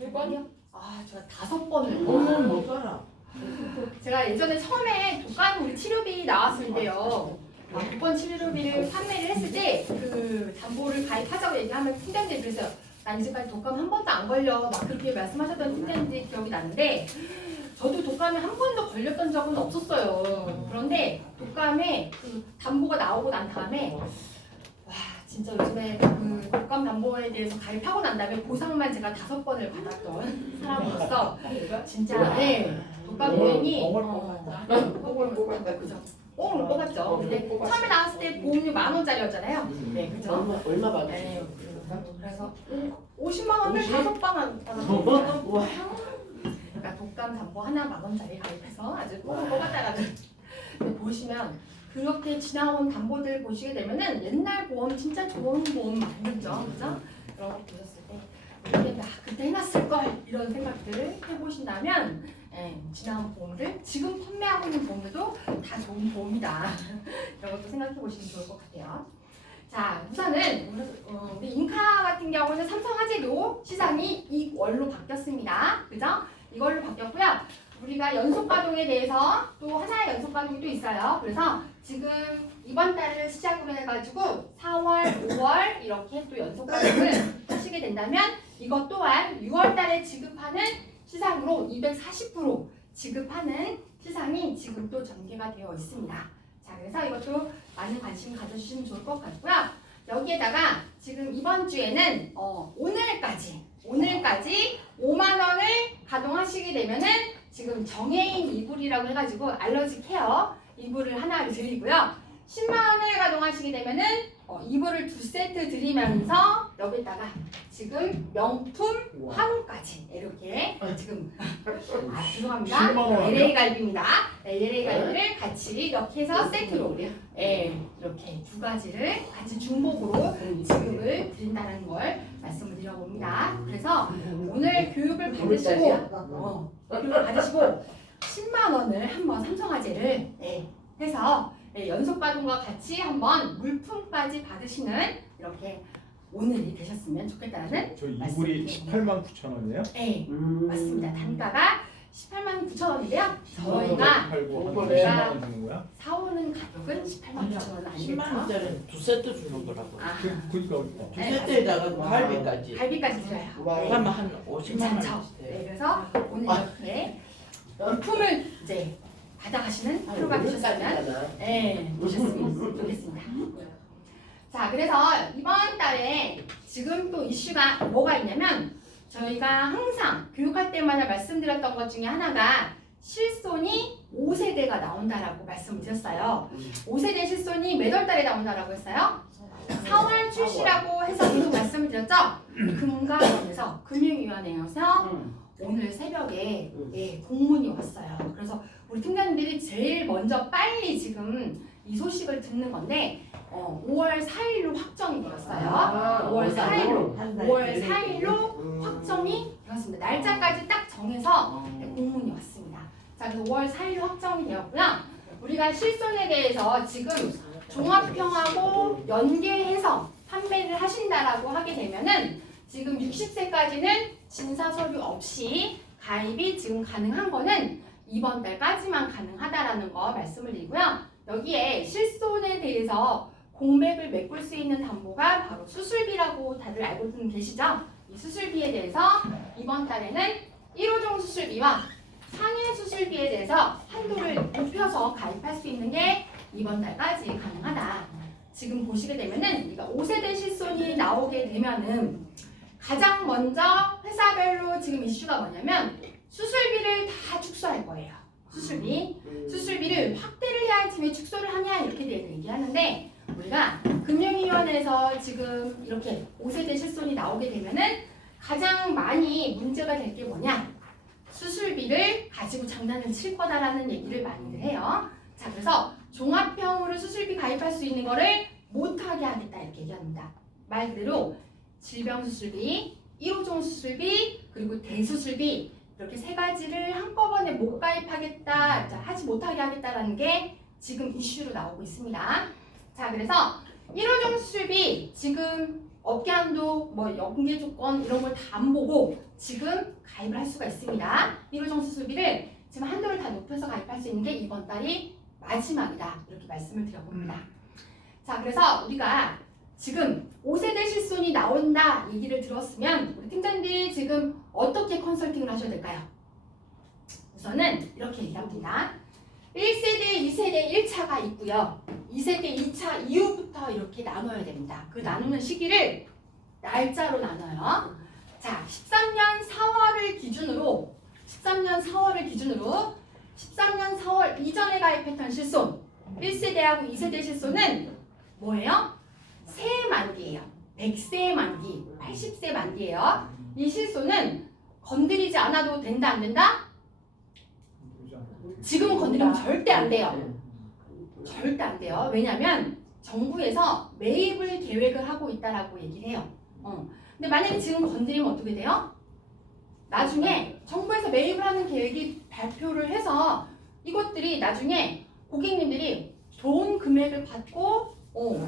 몇 번이요? 아, 제가 5번을. 못 살아. 제가 예전에 처음에 독감 우리 치료비 나왔을 때요. 독감 치료비를 판매를 했을 때 그 담보를 가입하자고 얘기하면 팀장님이 그랬어요. 난 이제까지 독감 한 번도 안 걸려. 막 그렇게 말씀하셨던 팀장님들이 기억이 나는데 저도 독감에 한 번도 걸렸던 적은 없었어요. 그런데 독감에 그 담보가 나오고 난 다음에 와 진짜 요즘에 그 독감 담보에 대해서 가입하고 난 다음에 보상만 제가 5번을 받았던 사람으로서 진짜 네 독감 보험이 뽕을 뽑았다 그죠? 뽕을 뽑았죠. 근데 처음에 나왔을 때 보험료 10,000원짜리였잖아요. 네 그죠? 얼마 받았어요? 네 그래서 50만 원을 5번 받았어요. 와. 그러니까 독감 담보 하나 10,000원짜리 가입해서 아주 뽕을 뽑았다라는. 보시면 그렇게 지나온 담보들 보시게 되면은 옛날 보험 진짜 좋은 보험 많겠죠, 그죠? 그런 거 보셨을 때 이렇게 그때 해놨을 걸 이런 생각들을 해보신다면 지나온 보험들 지금 판매하고 있는 보험들도 다 좋은 보험이다. 이런 것도 생각해 보시면 좋을 것 같아요. 자, 우선은 우리 인카 같은 경우는 삼성화재도 시장이 이월로 바뀌었습니다. 그죠? 이걸로 바뀌었고요. 우리가 연속가동에 대해서 또 하나의 연속가동이 또 있어요. 그래서 지금 이번 달을 시작으로 해가지고 4월, 5월 이렇게 또 연속가동을 하시게 된다면 이것 또한 6월 달에 지급하는 시상으로 240% 지급하는 시상이 지금 또 전개가 되어 있습니다. 자, 그래서 이것도 많은 관심 가져주시면 좋을 것 같고요. 여기에다가 지금 이번 주에는 오늘까지 5만 원을 가동하시게 되면은 지금 정해인 이불이라고 해가지고 알러지 케어 이불을 하나를 드리고요. 10만 원을 가동하시게 되면은 이불을 2세트 드리면서 여기다가 지금 명품 한우까지 이렇게 지금 죄송합니다. LA 갈비입니다. LA 갈비를 같이 이렇게 해서 세트로 이렇게 2가지를 같이 중복으로 지급을 드린다는 걸 말씀을 드려봅니다. 그래서 오늘 교육을 받으시고 10만 원을 한번 삼성화재를 해서 연속가동과 같이 한번 물품까지 받으시는 이렇게 오늘이 되셨으면 좋겠다는 저 이불이 189,000원이에요? 네, 맞습니다. 단가가 189,000원인데요. 저희가 팔고 한 저희가 10만 원 주는 거야? 사오는 가격은 189,000원 아니겠죠? 10만 원짜리 2세트 주는 거라고. 그러니까 2세트에다가 갈비까지. 갈비까지 드려요. 그러면 한 50만 원. 괜찮죠? 네, 그래서 오늘 이렇게 물품을 이제 받아가시는 하루가 되셨으면 되셨으면 좋겠습니다. 자, 그래서 이번 달에 지금 또 이슈가 뭐가 있냐면 저희가 항상 교육할 때마다 말씀드렸던 것 중에 하나가 실손이 5세대가 나온다라고 말씀을 드렸어요. 5세대 실손이 몇 월 달에 나온다라고 했어요? 4월 출시라고 해서 계속 말씀을 드렸죠? 금감원에서 금융위원회에서 오늘 새벽에 공문이 왔어요. 그래서 우리 팀장님들이 제일 먼저 빨리 지금 이 소식을 듣는 건데 5월 4일로 확정이 되었어요. 5월 4일로 확정이 되었습니다. 날짜까지 딱 정해서 공문이 왔습니다. 자, 그래서 5월 4일로 확정이 되었고요. 우리가 실손에 대해서 지금 종합형하고 연계해서 판매를 하신다라고 하게 되면은 지금 60세까지는 진사 서류 없이 가입이 지금 가능한 거는 이번 달까지만 가능하다라는 거 말씀을 드리고요. 여기에 실손에 대해서 공백을 메꿀 수 있는 담보가 바로 수술비라고 다들 알고 계시죠? 이 수술비에 대해서 이번 달에는 1호종 수술비와 상해 수술비에 대해서 한도를 높여서 가입할 수 있는 게 이번 달까지 가능하다. 지금 보시게 되면은 우리가 5세대 실손이 나오게 되면은 가장 먼저 회사별로 지금 이슈가 뭐냐면 수술비를 다 축소할 거예요. 수술비를 확대를 해야지 왜 축소를 하냐 이렇게 얘기하는데 우리가 금융위원회에서 지금 이렇게 5세대 실손이 나오게 되면은 가장 많이 문제가 될 게 뭐냐? 수술비를 가지고 장난을 칠 거다라는 얘기를 많이들 해요. 자, 그래서 종합형으로 수술비 가입할 수 있는 거를 못하게 하겠다 이렇게 얘기합니다. 말 그대로 질병 수술비, 1호종 수술비, 그리고 대수술비 이렇게 3가지를 한꺼번에 못 가입하겠다, 하지 못하게 하겠다라는 게 지금 이슈로 나오고 있습니다. 자, 그래서 1호종 수술비 지금 업계 한도, 연계 조건 이런 걸 다 안 보고 지금 가입을 할 수가 있습니다. 1호종 수술비를 지금 한도를 다 높여서 가입할 수 있는 게 이번 달이 마지막이다. 이렇게 말씀을 드려봅니다. 자, 그래서 우리가 지금 5세대 실손이 나온다 얘기를 들었으면 우리 팀장님들이 지금 어떻게 컨설팅을 하셔야 될까요? 우선은 이렇게 얘기합니다. 1세대, 2세대 1차가 있고요. 2세대 2차 이후부터 이렇게 나눠야 됩니다. 그 나누는 시기를 날짜로 나눠요. 자, 13년 4월을 기준으로 13년 4월 이전에 가입했던 실손 1세대하고 2세대 실손은 뭐예요? 새 만기예요. 100세 만기, 80세 만기예요. 이 실손은 건드리지 않아도 된다 안 된다? 지금은 건드리면 절대 안 돼요. 절대 안 돼요. 왜냐면 정부에서 매입을 계획을 하고 있다라고 얘기를 해요. 근데 만약에 지금 건드리면 어떻게 돼요? 나중에 정부에서 매입을 하는 계획이 발표를 해서 이것들이 나중에 고객님들이 좋은 금액을 받고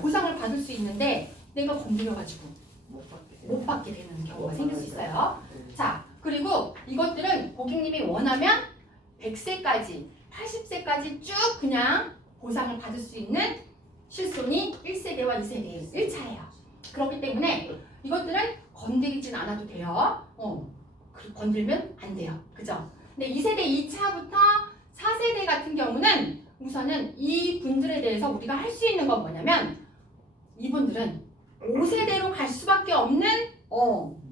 보상을 받을 수 있는데 내가 건드려가지고 못 받게 되는 경우가 생길 수 있어요. 자, 그리고 이것들은 고객님이 원하면 100세까지, 80세까지 쭉 그냥 보상을 받을 수 있는 실손이 1세대와 2세대의 1차예요. 그렇기 때문에 이것들은 건드리진 않아도 돼요. 건들면 안 돼요. 그죠? 근데 2세대 2차부터 4세대 같은 경우는 우선은 이 분들에 대해서 우리가 할 수 있는 건 뭐냐면 이분들은 5세대로 갈 수밖에 없는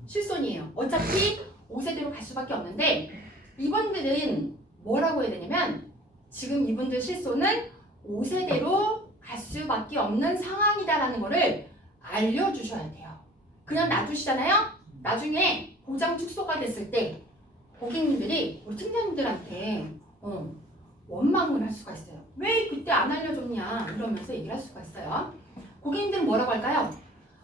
실손이에요. 어차피 5세대로 갈 수밖에 없는데 이분들은 뭐라고 해야 되냐면 지금 이분들 실손은 5세대로 갈 수밖에 없는 상황이다라는 거를 알려주셔야 돼요. 그냥 놔두시잖아요. 나중에 보장 축소가 됐을 때 고객님들이 우리 팀장님들한테 원망을 할 수가 있어요. 왜 그때 안 알려줬냐 이러면서 얘기를 할 수가 있어요. 고객님들은 뭐라고 할까요?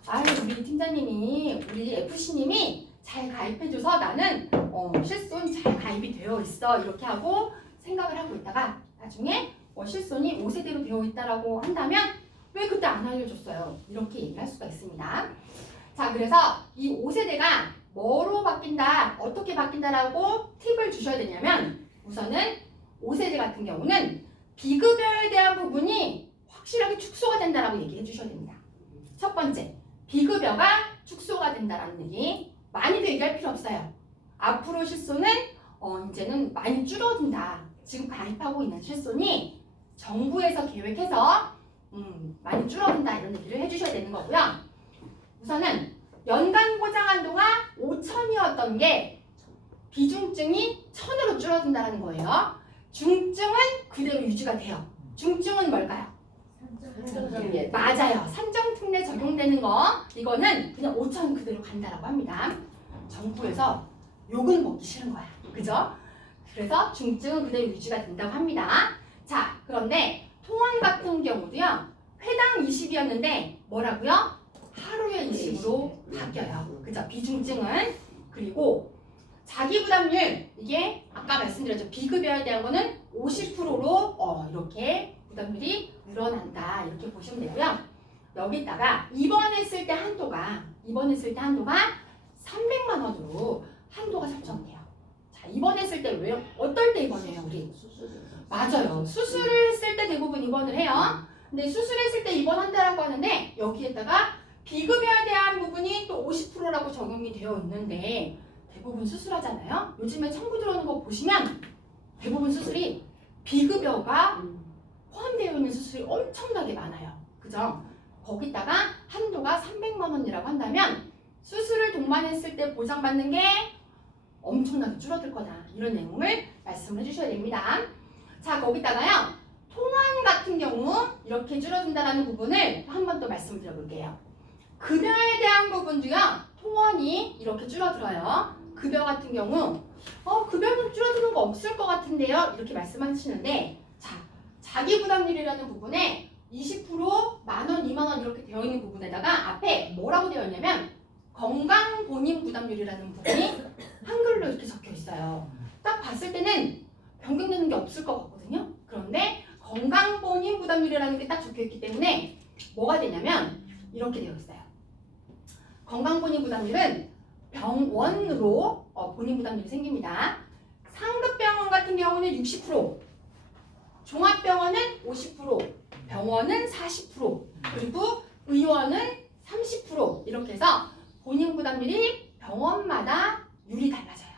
아유, 우리 팀장님이, 우리 FC님이 잘 가입해줘서 나는 실손 잘 가입이 되어 있어 이렇게 하고 생각을 하고 있다가 나중에 실손이 5세대로 되어 있다라고 한다면 왜 그때 안 알려줬어요? 이렇게 얘기를 할 수가 있습니다. 자, 그래서 이 5세대가 뭐로 바뀐다, 어떻게 바뀐다라고 팁을 주셔야 되냐면 우선은 5세대 같은 경우는 비급여에 대한 부분이 확실하게 축소가 된다라고 얘기해 주셔야 됩니다. 첫 번째, 비급여가 축소가 된다라는 얘기. 많이도 얘기할 필요 없어요. 앞으로 실손은 이제는 많이 줄어든다. 지금 가입하고 있는 실손이 정부에서 계획해서 많이 줄어든다 이런 얘기를 해주셔야 되는 거고요. 우선은 연간 보장 한도가 5천이었던 게 비중증이 1,000으로 줄어든다는 거예요. 중증은 그대로 유지가 돼요. 중증은 뭘까요? 맞아요. 산정특례 적용되는 거 이거는 그냥 5천 그대로 간다라고 합니다. 정부에서 욕은 먹기 싫은 거야. 그죠? 그래서 중증은 그대로 유지가 된다고 합니다. 자, 그런데 통원 같은 경우도요. 회당 20이었는데 뭐라고요? 하루에 20으로 바뀌어요. 그죠? 비중증은. 그리고 자기부담률 이게 아까 말씀드렸죠. 비급여에 대한 거는 50%로 이렇게 부담률이 늘어난다. 이렇게 보시면 되고요. 여기다가 입원했을 때 한도가 300만 원으로 한도가 설정돼요. 자, 입원했을 때 왜요? 어떨 때 입원해요, 우리? 맞아요. 수술을 했을 때 대부분 입원을 해요. 근데 수술했을 때 입원한다라고 하는데 여기에다가 비급여에 대한 부분이 또 50%라고 적용이 되어 있는데 대부분 수술하잖아요. 요즘에 청구 들어오는 거 보시면 대부분 수술이 비급여가 포함되어 있는 수술이 엄청나게 많아요. 그죠? 거기다가 한도가 300만 원이라고 한다면 수술을 동반했을 때 보장받는 게 엄청나게 줄어들 거다. 이런 내용을 말씀을 해주셔야 됩니다. 자, 거기다가요. 통원 같은 경우 이렇게 줄어든다는 부분을 한 번 더 말씀드려볼게요. 급여에 대한 부분도요. 통원이 이렇게 줄어들어요. 급여 같은 경우 급여는 줄어드는 거 없을 것 같은데요. 이렇게 말씀하시는데 자, 자기부담률이라는 부분에 20% 만원, 2만원 이렇게 되어 있는 부분에다가 앞에 뭐라고 되어 있냐면 건강본인부담률이라는 부분이 한글로 이렇게 적혀 있어요. 딱 봤을 때는 변경되는 게 없을 것 같거든요. 그런데 건강본인부담률이라는 게 딱 적혀 있기 때문에 뭐가 되냐면 이렇게 되어 있어요. 건강본인부담률은 병원으로 본인 부담률이 생깁니다. 상급병원 같은 경우는 60%, 종합병원은 50%, 병원은 40%, 그리고 의원은 30% 이렇게 해서 본인 부담률이 병원마다 율이 달라져요.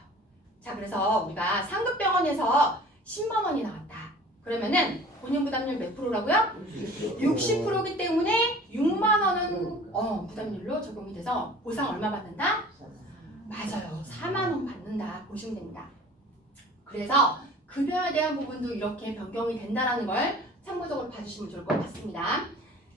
자, 그래서 우리가 상급병원에서 10만 원이 나왔다. 그러면은 본인 부담률 몇 프로라고요? 60%이기 때문에 6만 원은 부담률로 적용이 돼서 보상 얼마 받는다? 맞아요. 4만 원 받는다 보시면 됩니다. 그래서 급여에 대한 부분도 이렇게 변경이 된다는 걸 참고적으로 봐주시면 좋을 것 같습니다.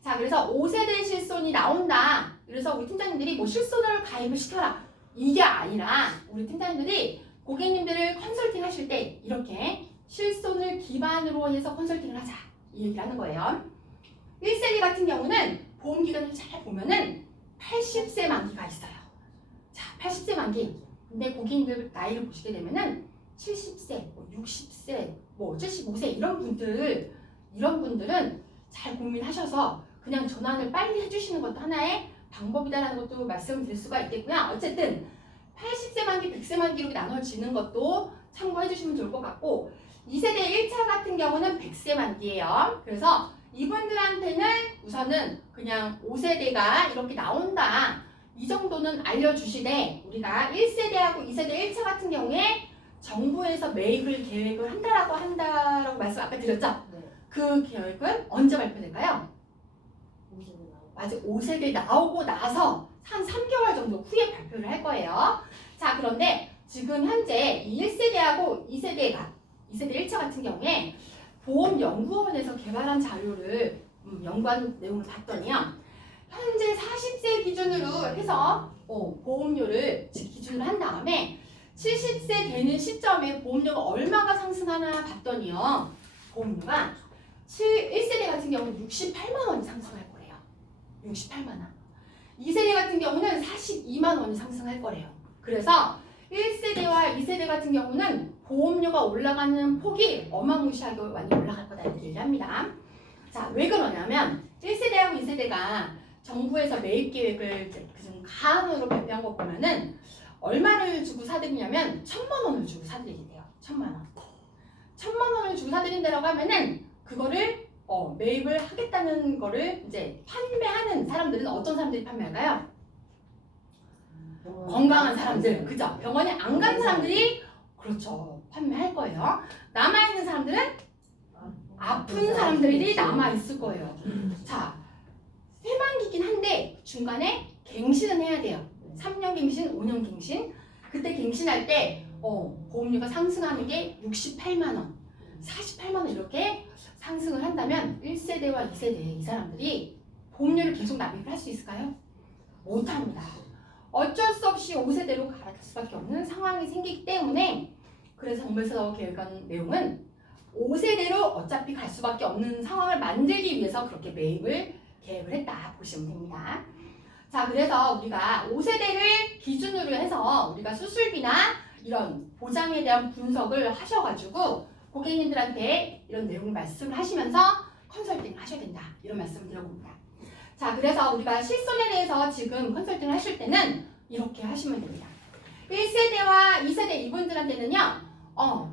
자, 그래서 5세대 실손이 나온다. 그래서 우리 팀장님들이 뭐 실손을 가입을 시켜라. 이게 아니라 우리 팀장님들이 고객님들을 컨설팅 하실 때 이렇게 실손을 기반으로 해서 컨설팅을 하자. 이 얘기를 하는 거예요. 1세대 같은 경우는 보험기간을 잘 보면은 80세 만기가 있어요. 자, 80세 만기. 근데 고객님들 나이를 보시게 되면은 70세, 60세, 75세 이런 분들은 잘 고민하셔서 그냥 전환을 빨리 해주시는 것도 하나의 방법이다라는 것도 말씀드릴 수가 있겠고요. 어쨌든 80세 만기, 100세 만기로 나눠지는 것도 참고해 주시면 좋을 것 같고 2세대 1차 같은 경우는 100세 만기예요. 그래서 이분들한테는 우선은 그냥 5세대가 이렇게 나온다. 이 정도는 알려주시되 우리가 1세대하고 2세대 1차 같은 경우에 정부에서 매입을 계획을 한다라고 말씀 아까 드렸죠? 네. 그 계획은 언제 발표될까요? 아직 5세대 나오고 나서 한 3개월 정도 후에 발표를 할 거예요. 자, 그런데 지금 현재 이 1세대하고 2세대 1차 같은 경우에 보험연구원에서 개발한 자료를 연구한 내용을 봤더니요. 현재 40세 기준으로 해서 보험료를 기준으로 한 다음에 70세 되는 시점에 보험료가 얼마가 상승하나 봤더니요. 보험료가 1세대 같은 경우는 68만 원이 상승할 거래요. 68만 원. 2세대 같은 경우는 42만 원이 상승할 거래요. 그래서 1세대와 2세대 같은 경우는 보험료가 올라가는 폭이 어마무시하게 많이 올라갈 거다 이렇게 얘기합니다. 자, 왜 그러냐면 1세대하고 2세대가 정부에서 매입 계획을 좀 가안으로 발표한 거 보면은 얼마를 주고 사드리냐면 1,000만 원을 주고 사드리게 돼요. 1,000만 원. 1,000만 원을 주고 사드린다라고 하면은 그거를 매입을 하겠다는 거를 이제 판매하는 사람들은 어떤 사람들이 판매할까요? 건강한 사람들, 그죠? 병원에 안 간 사람들이 그렇죠. 판매할 거예요. 남아있는 사람들은 아픈 사람들이 남아있을 거예요. 자, 새만기긴 한데 중간에 갱신은 해야 돼요. 3년 갱신, 5년 갱신. 그때 갱신할 때 보험료가 상승하는 게 68만 원, 48만 원 이렇게 상승을 한다면 1세대와 2세대 이 사람들이 보험료를 계속 납입을 할 수 있을까요? 못합니다. 어쩔 수 없이 5세대로 갈아탈 수밖에 없는 상황이 생기기 때문에 그래서 정부에서 계획한 내용은 5세대로 어차피 갈 수밖에 없는 상황을 만들기 위해서 그렇게 매입을 계획을 했다 보시면 됩니다. 자, 그래서 우리가 5세대를 기준으로 해서 우리가 수술비나 이런 보장에 대한 분석을 하셔가지고 고객님들한테 이런 내용을 말씀을 하시면서 컨설팅을 하셔야 된다. 이런 말씀을 드려봅니다. 자, 그래서 우리가 실손에 대해서 지금 컨설팅을 하실 때는 이렇게 하시면 됩니다. 1세대와 2세대 이분들한테는요,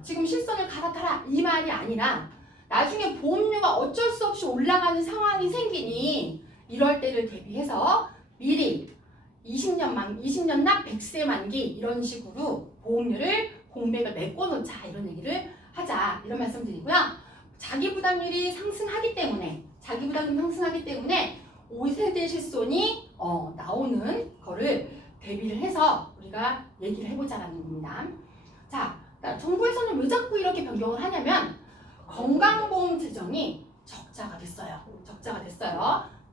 지금 실손을 갈아타라 이 말이 아니라 나중에 보험료가 어쩔 수 없이 올라가는 상황이 생기니 이럴 때를 대비해서 미리 20년 납 100세 만기 이런 식으로 보험료를 공백을 메꿔놓자 이런 얘기를 하자 이런 말씀 드리고요. 자기 부담률이 상승하기 때문에 5세대 실손이 나오는 거를 대비를 해서 우리가 얘기를 해보자라는 겁니다. 자, 정부에서는 왜 자꾸 이렇게 변경을 하냐면 건강보험 재정이 적자가 됐어요.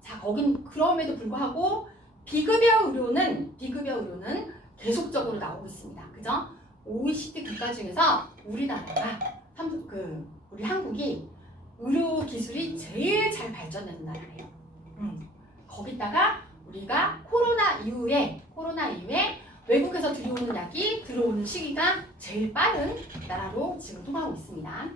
자, 거긴 그럼에도 불구하고 비급여 의료는 계속적으로 나오고 있습니다. 그죠? OECD 국가 중에서 우리나라가 우리 한국이 의료 기술이 제일 잘 발전되는 나라예요. 거기다가 우리가 코로나 이후에 외국에서 들어오는 약이 들어오는 시기가 제일 빠른 나라로 지금 통하고 있습니다.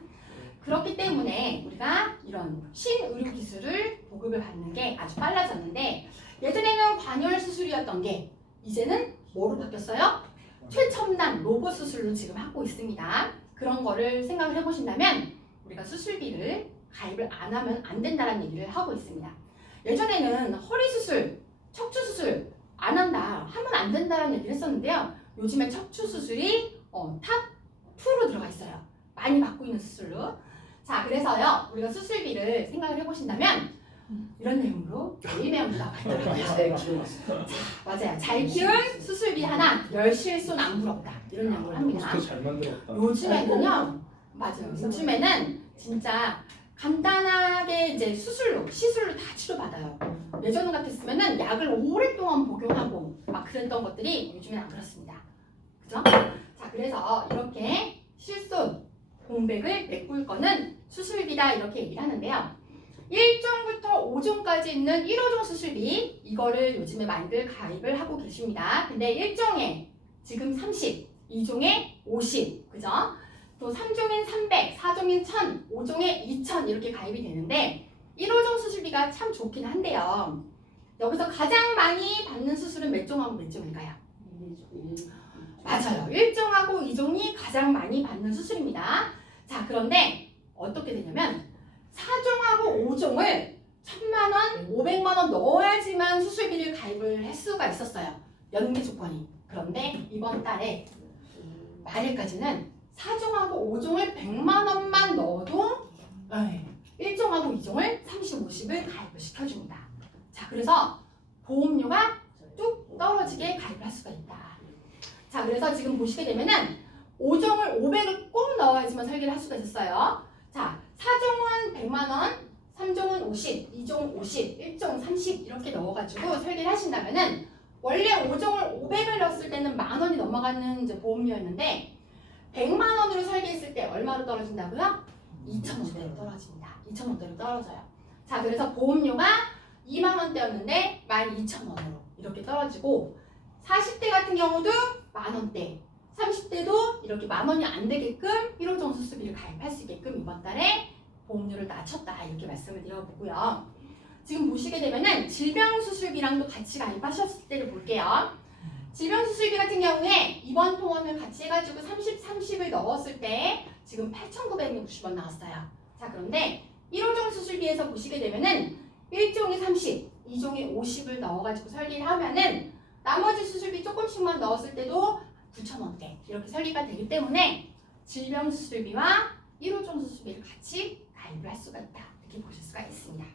그렇기 때문에 우리가 이런 신의료 기술을 보급을 받는 게 아주 빨라졌는데 예전에는 관열 수술이었던 게 이제는 뭐로 바뀌었어요? 최첨단 로봇 수술로 지금 하고 있습니다. 그런 거를 생각을 해보신다면 우리가 수술비를 가입을 안 하면 안 된다는 얘기를 하고 있습니다. 예전에는 허리 수술, 척추 수술 안 한다, 하면 안 된다는 얘기를 했었는데요. 요즘에 척추 수술이 탑 2로 들어가 있어요. 많이 받고 있는 수술로. 자, 그래서요, 우리가 수술비를 생각을 해보신다면 이런 내용으로 매일 배운다고 하더라고요. 맞아요. 잘 키운 수술비 하나, 열실손 안 부럽다. 이런 내용을 합니다. 포스터 잘 만들었다. 요즘에는요, 맞아요. 요즘에는 진짜 간단하게 이제 시술로 다 치료받아요. 예전 같았으면은 약을 오랫동안 복용하고 막 그랬던 것들이 요즘엔 안 그렇습니다. 그죠? 자, 그래서 이렇게 실손 공백을 메꿀 거는 수술비다 이렇게 얘기를 하는데요. 1종부터 5종까지 있는 1호종 수술비 이거를 요즘에 많이들 가입을 하고 계십니다. 근데 1종에 지금 30, 2종에 50, 그죠? 또 3종엔 300, 4종엔 1000, 5종에 2000 이렇게 가입이 되는데 1호종 수술비가 참 좋긴 한데요. 여기서 가장 많이 받는 수술은 몇 종하고 몇 종일까요? 맞아요. 1종하고 2종이 가장 많이 받는 수술입니다. 자, 그런데 어떻게 되냐면 4종하고 5종을 1000만원, 500만원 넣어야지만 수술비를 가입을 할 수가 있었어요. 연계 조건이. 그런데 이번 달에 말일까지는 4종하고 5종을 100만원만 넣어도 1종하고 2종을 30, 50을 가입을 시켜줍니다. 자, 그래서 보험료가 뚝 떨어지게 가입을 할 수가 있다. 자, 그래서 지금 보시게 되면은 5종을 500을 꼭 넣어야지만 설계를 할 수가 있었어요. 자, 4종은 100만원, 3종은 50, 2종 50, 1종 30 이렇게 넣어가지고 설계를 하신다면은 원래 5종을 500을 넣었을 때는 만원이 넘어가는 이제 보험료였는데 100만원으로 설계했을 때 얼마로 떨어진다고요? 2,000원대로 떨어집니다. 2,000원대로 떨어져요. 자, 그래서 보험료가 2만원대였는데 12,000원으로 이렇게 떨어지고 40대 같은 경우도 만원대, 30대도 이렇게 만원이 안 되게끔 1호종 수술비를 가입할 수 있게끔 이번 달에 보험료를 낮췄다 이렇게 말씀을 드려보고요. 지금 보시게 되면은 질병수술비랑도 같이 가입하셨을 때를 볼게요. 질병수술비 같은 경우에 입원 통원을 같이 해가지고 30, 30을 넣었을 때 지금 8,960원 나왔어요. 자, 그런데 1호종 수술비에서 보시게 되면은 1종에 30, 2종에 50을 넣어가지고 설계를 하면은 나머지 수술비 조금씩만 넣었을 때도 9,000원대 이렇게 설계가 되기 때문에 질병수술비와 1호종 수술비를 같이 가입을 할 수가 있다. 이렇게 보실 수가 있습니다.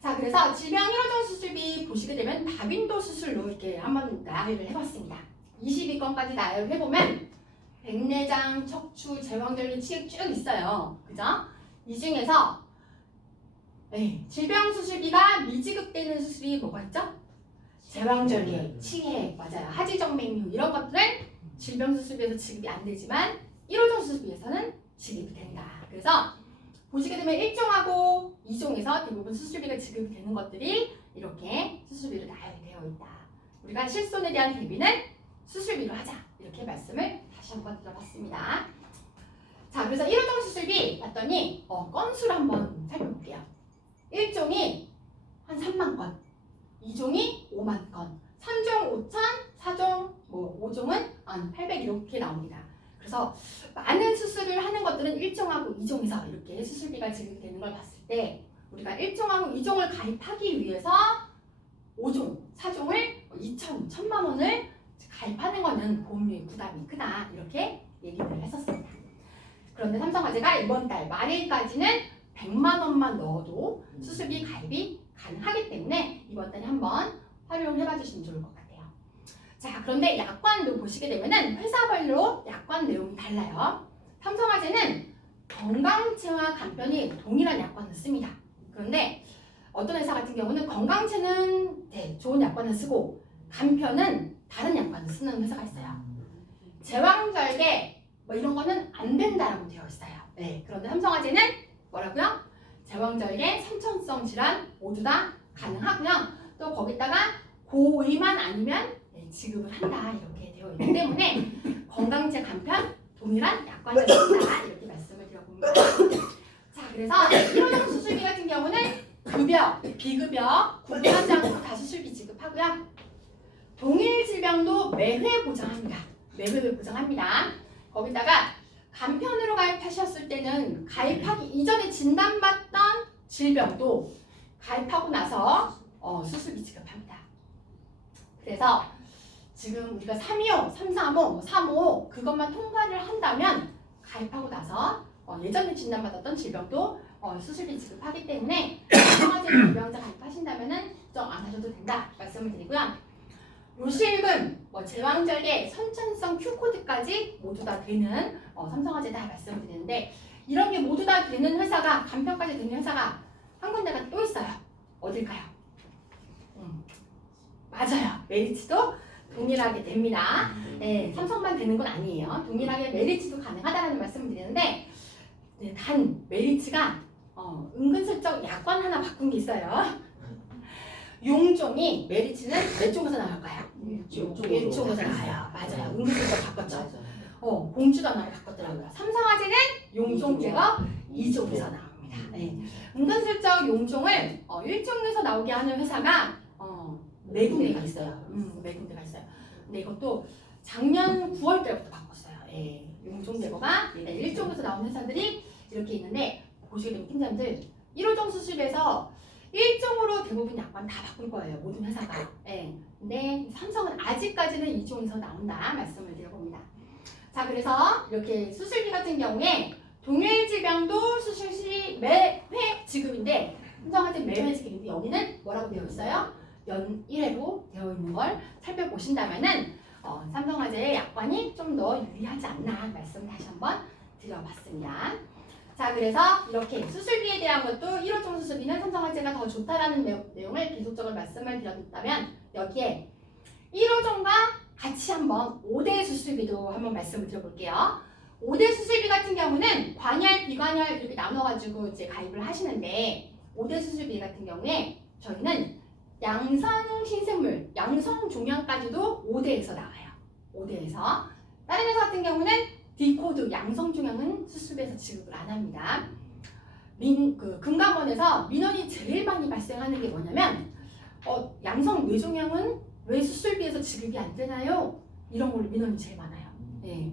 자, 그래서 질병 1호종 수술비 보시게 되면 다빈도 수술로 이렇게 한번 나열을 해봤습니다. 22건까지 나열을 해보면 백내장, 척추, 제왕절개, 치액 쭉 있어요. 그죠? 이 중에서 질병 수술비가 미지급되는 수술이 뭐가 있죠? 제왕절개, 치액, 맞아요. 하지정맥류 이런 것들은 질병 수술비에서 지급이 안 되지만 1호종 수술비에서는 지급이 된다. 그래서 보시게 되면 1종하고 2종에서 대부분 수술비가 지급이 되는 것들이 이렇게 수술비로 나열이 되어 있다. 우리가 실손에 대한 대비는 수술비로 하자. 이렇게 말씀을 다시 한번 드려봤습니다. 자, 그래서 1호종 수술비 봤더니 건수를 한번 살펴볼게요. 1종이 한 3만 건, 2종이 5만 건, 3종 5천, 4종 5종은 한 800 이렇게 나옵니다. 그래서 많은 수술을 하는 것들은 1종하고 2종에서 이렇게 수술비가 지급이 되는 걸 봤을 때 우리가 1종하고 2종을 가입하기 위해서 5종, 4종을 2천, 1,000만 원을 가입하는 거는 보험료의 부담이 크다 이렇게 얘기를 했었습니다. 그런데 삼성화재가 이번 달 말일까지는 100만 원만 넣어도 수술비 가입이 가능하기 때문에 이번 달에 한번 활용해봐 주시면 좋을 것 같아요. 자, 그런데 약관도 보시게 되면은 회사별로 약관 내용이 달라요. 삼성화재는 건강체와 간편이 동일한 약관을 씁니다. 그런데 어떤 회사 같은 경우는 건강체는 좋은 약관을 쓰고 간편은 다른 약관을 쓰는 회사가 있어요. 제왕절개 이런 거는 안 된다라고 되어 있어요. 그런데 삼성화재는 뭐라고요? 제왕절개, 선천성 질환 모두 다 가능하고요. 또 거기다가 고의만 아니면 지급을 한다 이렇게 되어 있기 때문에 건강체 간편 동일한 약관을 쓴다 이렇게 말씀을 드려봅니다. 자, 그래서 1호종 수술비 같은 경우는 급여, 비급여 구분하지 않고 다 수술비 지급하고요. 동일 질병도 매회 보장합니다. 매매를 보장합니다. 거기다가 간편으로 가입하셨을 때는 가입하기 이전에 진단받던 질병도 가입하고 나서 수술비 지급합니다. 그래서 지금 우리가 325, 335, 355 그것만 통과를 한다면 가입하고 나서 예전에 진단받았던 질병도 수술비 지급하기 때문에 삼성화재 요양자 가입하신다면은 걱정 안 하셔도 된다 말씀을 드리고요. 요실금, 제왕절개, 선천성 Q코드까지 모두 다 되는 삼성화재다 말씀을 드리는데 이런 게 모두 다 되는 회사가 간편까지 되는 회사가 한 군데가 또 있어요. 어딜까요? 맞아요. 메리츠도 동일하게 됩니다. 네, 삼성만 되는 건 아니에요. 동일하게 메리츠도 가능하다는 말씀을 드리는데 네, 단 메리츠가 은근슬쩍 약관 하나 바꾼 게 있어요. 용종이 메리츠는 몇 종에서 나올까요? 1종에서 나와요. 맞아요. 은근슬쩍 바꿨죠. 공주도 하나 바꿨더라고요. 삼성화재는 용종 제거 2종에서 나옵니다. 네. 은근슬쩍 용종을 1종에서 나오게 하는 회사가 네 군데가 있어요. 네 군데가 있어요. 근데 이것도 작년 9월 때부터 바꿨어요. 예. 용종 제거가 1종에서 나온 회사들이 이렇게 있는데 보시게 되면 팀장님들 1호종 수술에서 1종으로 대부분 약관 다 바꿀 거예요. 모든 회사가. 예. 근데 삼성은 아직까지는 2종에서 나온다 말씀을 드려봅니다. 자, 그래서 이렇게 수술비 같은 경우에 동일 질병도 수술 시 매회 지급인데 삼성한테 매회 지급인데 여기는 뭐라고 되어 있어요? 연 1회로 되어 있는 걸 살펴보신다면은 삼성화재의 약관이 좀 더 유리하지 않나 말씀 다시 한번 드려봤습니다. 자, 그래서 이렇게 수술비에 대한 것도 1호종 수술비는 삼성화재가 더 좋다라는 내용을 계속적으로 말씀을 드렸다면 여기에 1호종과 같이 한번 5대 수술비도 한번 말씀을 드려볼게요. 5대 수술비 같은 경우는 관열, 비관열 이렇게 나눠가지고 이제 가입을 하시는데 5대 수술비 같은 경우에 저희는 양성 신생물, 양성 종양까지도 5대에서 나와요. 5대에서. 다른 회사 같은 경우는 D코드, 양성 종양은 수술비에서 지급을 안 합니다. 금감원에서 민원이 제일 많이 발생하는 게 뭐냐면 양성 뇌종양은 왜 수술비에서 지급이 안 되나요? 이런 걸로 민원이 제일 많아요. 네.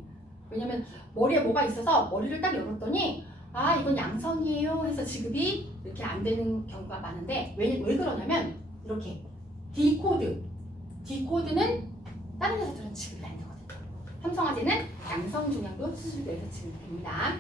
왜냐면 머리에 뭐가 있어서 머리를 딱 열었더니 아 이건 양성이에요 해서 지급이 이렇게 안 되는 경우가 많은데 왜 그러냐면 이렇게 D코드는 다른 회사들은 지급이 안 되거든요. 삼성화재는 양성 종양도 수술비에서 지급됩니다.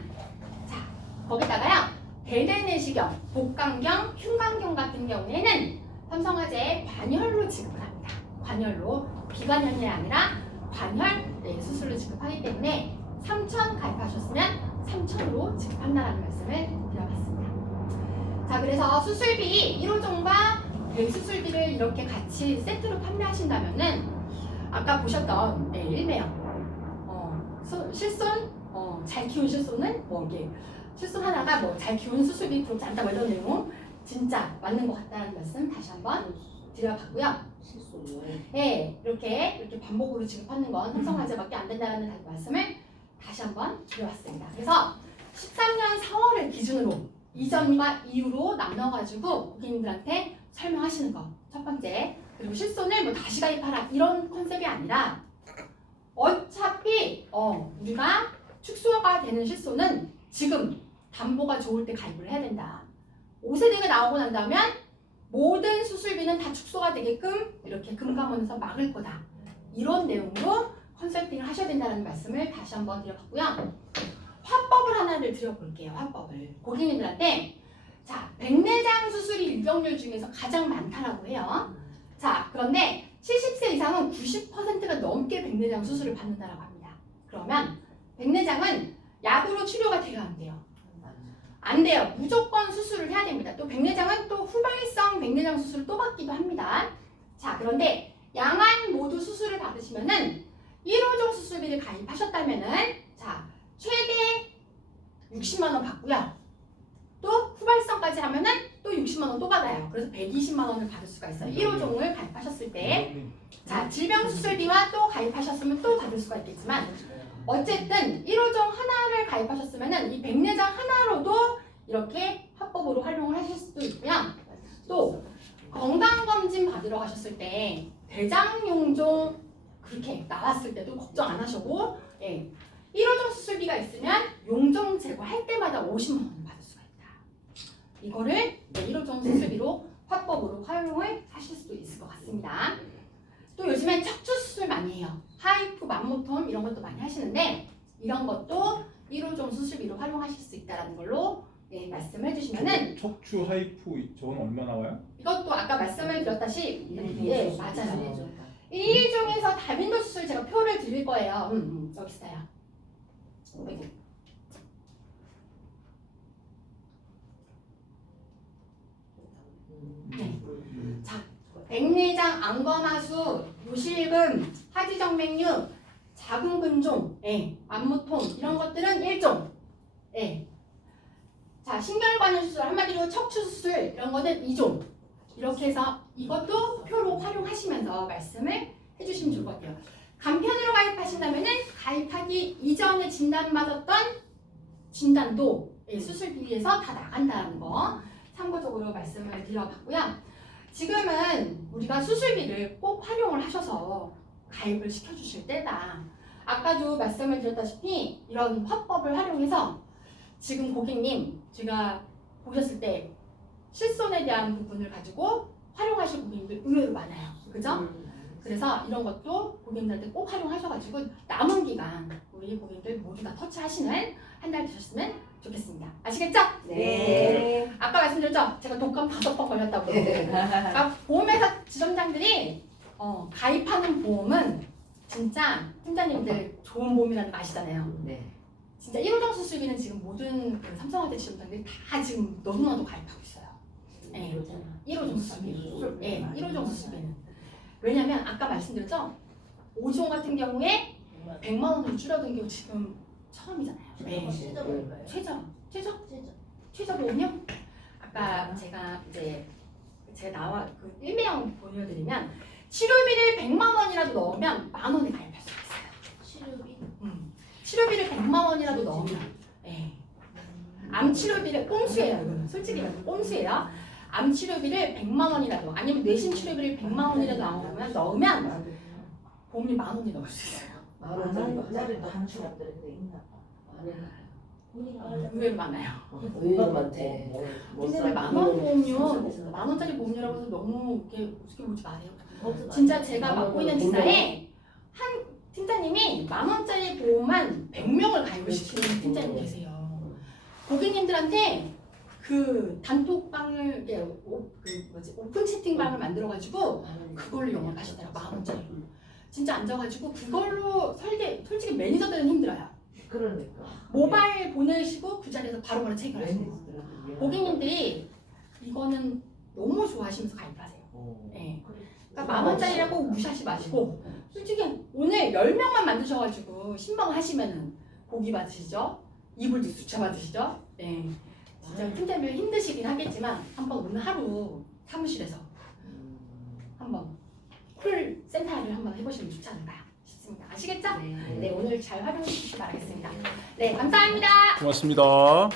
자, 거기다가요 대뇌내시경, 복강경, 흉강경 같은 경우에는 삼성화재 관혈로 지급을 합니다. 관혈로 비관혈이 아니라 관혈 수술로 지급하기 때문에 3,000 가입하셨으면 3,000으로 지급한다라는 말씀을 드려봤습니다. 자, 그래서 수술비 1호종과 대수술비를 이렇게 같이 세트로 판매하신다면은 아까 보셨던 일매형 실손 잘 키운 실손은 이게 실손 하나가 잘 키운 수술비 그렇지 않다 이런 내용 진짜 맞는 것 같다는 말씀 다시 한번 드려봤고요. 네, 이렇게 반복으로 지급하는 건 삼성화재밖에 안 된다는 말씀을 다시 한번 드려봤습니다. 그래서 13년 4월을 기준으로 이전과 이후로 나눠가지고 고객님들한테 설명하시는 거 첫 번째. 그리고 실손을 다시 가입하라 이런 컨셉이 아니라 어차피 우리가 축소가 되는 실손은 지금 담보가 좋을 때 가입을 해야 된다. 5세대가 나오고 난다면 모든 수술비는 다 축소가 되게끔 이렇게 금감원에서 막을 거다. 이런 내용으로 컨설팅을 하셔야 된다는 말씀을 다시 한번 드려봤고요. 화법을 하나를 드려볼게요. 화법을. 고객님들한테 자, 백내장 수술이 유병률 중에서 가장 많다라고 해요. 자, 그런데 70세 이상은 90%가 넘게 백내장 수술을 받는다라고 합니다. 그러면 백내장은 약으로 치료가 돼요, 안 돼요? 안 돼요. 무조건 수술을 해야 됩니다. 또 백내장은 또 후발성 백내장 수술을 또 받기도 합니다. 자, 그런데 양안 모두 수술을 받으시면은 1호종 수술비를 가입하셨다면은 자, 최대 60만 원 받고요. 또 후발성까지 하면은 또 60만 원 또 받아요. 그래서 120만 원을 받을 수가 있어요. 1호종을 가입하셨을 때. 자, 질병 수술비와 또 가입하셨으면 또 받을 수가 있겠지만 어쨌든 1호종 하나를 가입하셨으면은 이 백내장 하나로도 이렇게 합법으로 활용을 하실 수도 있고요. 또 건강검진 받으러 가셨을 때 대장용종 그렇게 나왔을 때도 걱정 안 하셔고 1호종 수술비가 있으면 용종 제거할 때마다 50만 원 받을 수가 있다. 이거를 1호종 수술비로 화법으로 활용을 하실 수도 있을 것 같습니다. 또 요즘엔 척추 수술 많이 해요. 하이프, 만모톰 이런 것도 많이 하시는데 이런 것도 1호종 수술비로 활용하실 수 있다는 걸로 말씀해 주시면은 척추 하이프 저건 얼마 나와요? 이것도 아까 말씀을 드렸다시피 맞아요. 1종에서 다빈도 수술 제가 표를 드릴 거예요. 여기 있어요. 여기. 네. 자, 백내장, 안검하수, 요실금, 하지정맥류, 작은 근종, 만무통 이런 것들은 1종. 자, 신경관절 수술 한마디로 척추 수술 이런 거는 2종. 이렇게 해서 이것도 표로 활용하시면서 말씀을 해주시면 좋을 것 같아요. 간편으로 가입하신다면은 가입하기 이전에 진단받았던 진단도 수술비에서 다 나간다는 거 참고적으로 말씀을 드려봤고요. 지금은 우리가 수술비를 꼭 활용을 하셔서 가입을 시켜주실 때다. 아까도 말씀을 드렸다시피 이런 화법을 활용해서 지금 고객님 제가 보셨을 때 실손에 대한 부분을 가지고 활용하실 고객님들 의외로 많아요. 그죠? 그래서 이런 것도 고객님들한테 꼭 활용하셔가지고 남은 기간 우리 고객님들 모두 다 터치하시는 한 달 되셨으면 좋겠습니다. 아시겠죠? 네. 아까 말씀드렸죠? 제가 독감 5번 걸렸다고. 그러니까 보험회사 지점장들이 가입하는 보험은 진짜 팀장님들 좋은 보험이라는 거 아시잖아요. 네. 진짜 1호종 수술비는 지금 모든 그 삼성화재 지점장들이 다 지금 너무나도 가입하고 있어요. 1호종 수술비. 1호종 수술비는. 왜냐면 아까 말씀드렸죠? 5종 같은 경우에 100만 원으로 줄어든 게 지금 처음이잖아요. 최저 보험료? 아까 제가 나와 그 일명 보여드리면 치료비를 100만 원이라도 넣으면 만 원에 가입할 수 있어요. 치료비를 100만 원이라도 넣으면 암 치료비를 꼼수예요. 이거는 솔직히 말해서 꼼수예요. 암 치료비를 100만 원이라도 아니면 뇌신 치료비를 100만 원이라도 넣으면 보험료 만 원이 넣을 수 있어요. 만원짜리도 한 사람들인데 있나 봐. 의외로 많아요. 의외로 많대. 근데 만원 보험료, 만 원짜리 보험료라고 해서 너무 이렇게 우습게 보지 마세요. 진짜 제가 맡고 있는 지사에 한 팀장님이 만 원짜리 보험만 100명을 가입을 시키는 팀장님 계세요. 고객님들한테 그 단톡방을 오픈 채팅방을 만들어가지고 그걸로 영업하시더라고. 만 원짜리. 진짜 앉아가지고 그걸로 솔직히 매니저들은 힘들어요. 그러니까. 모바일 보내시고 그 자리에서 바로바로 체크하시는 거. 고객님들이 이거는 너무 좋아하시면서 가입하세요. 그러니까 만 원짜리라고 무시하지 마시고 솔직히 오늘 10명만 만드셔가지고 신청 하시면은 고기 받으시죠? 이불도 수차 받으시죠? 진짜 팀장님이 힘드시긴 하겠지만 한번 오늘 하루 사무실에서 한번 콜 센터를 한번 해보시면 좋지 않을까 싶습니다. 아시겠죠? 네, 오늘 잘 활용해 주시기 바라겠습니다. 네, 감사합니다. 고맙습니다.